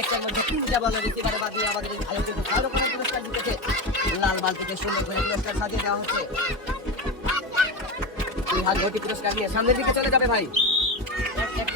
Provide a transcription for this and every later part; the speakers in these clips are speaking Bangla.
একটার মধ্যে তিনটা বল রীতিবারে বাদিয়ে আমাদের ভালো করে পুরস্কার জিতেছে লাল বালতিকে সুন্দর করে হচ্ছে। পুরস্কার নিয়ে সামনের দিকে চলে যাবে ভাই। এক এক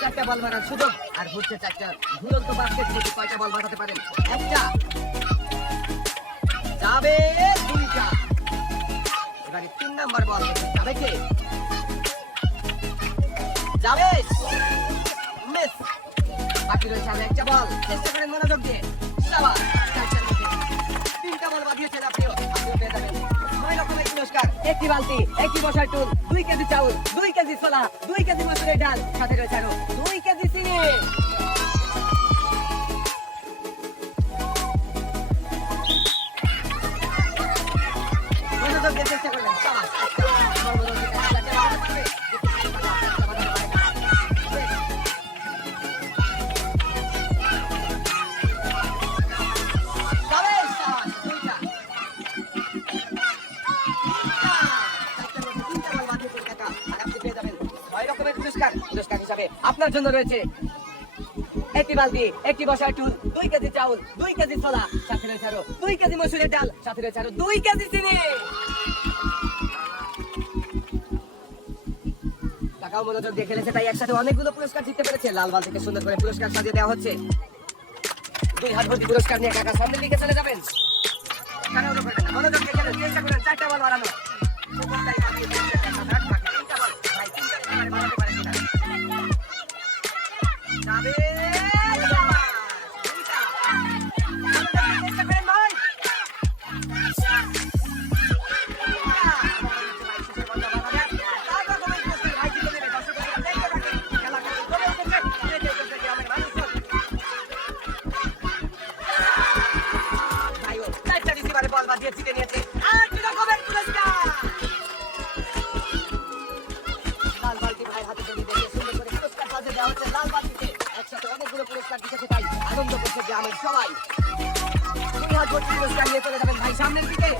চারটা বল মারার সুযোগ। আর ঘুরছে চারটা ঘুরন্ত বাস্কেট থেকে কয়টা বল বাঁধাতে পারেন? একটা। যাবে তিন নাম্বার বল। যাবে কে? যাবে। বাকি রয়েছে আর একটা বল। চেষ্টা করেন মনোযোগ দিয়ে। মধ্যে তিনটা বল বাদিয়েছেন আপনিও। আপনিও পেয়ে যাবেন। নয় রকমের পুরস্কার একটি বালতি, একটি বসার টুল, দুই কেজি চাউল, দুই কেজি ছোলা, দুই কেজি মসুরের ডাল। সাথে রয়েছে আরও দুই কেজি চিনি। চেষ্টা আপনার জন্য রয়েছে একটি বালতি, একটি বসার টুল, দুই কেজি চাউল, দুই কেজি ছোলা, সাথে রয়েছে আরও দুই কেজি মসুরের ডাল, সাথে রয়েছে আরও দুই কেজি চিনি। টাকাও তাই একসাথে অনেকগুলো পুরস্কার জিততে পেরেছে। লাল বাল থেকে সুন্দর করে পুরস্কার সাজিয়ে দেওয়া হচ্ছে। দুই হাত ভর্তি পুরস্কার নিয়ে কাকা সামনের দিকে চলে যাবেন। মনোযোগ চারটা বল বাড়ানো। যাবে, দুইটা। মনোযোগ দিয়ে আনন্দ করছে গ্রামের সবাই। ভাই সামনের দিকে।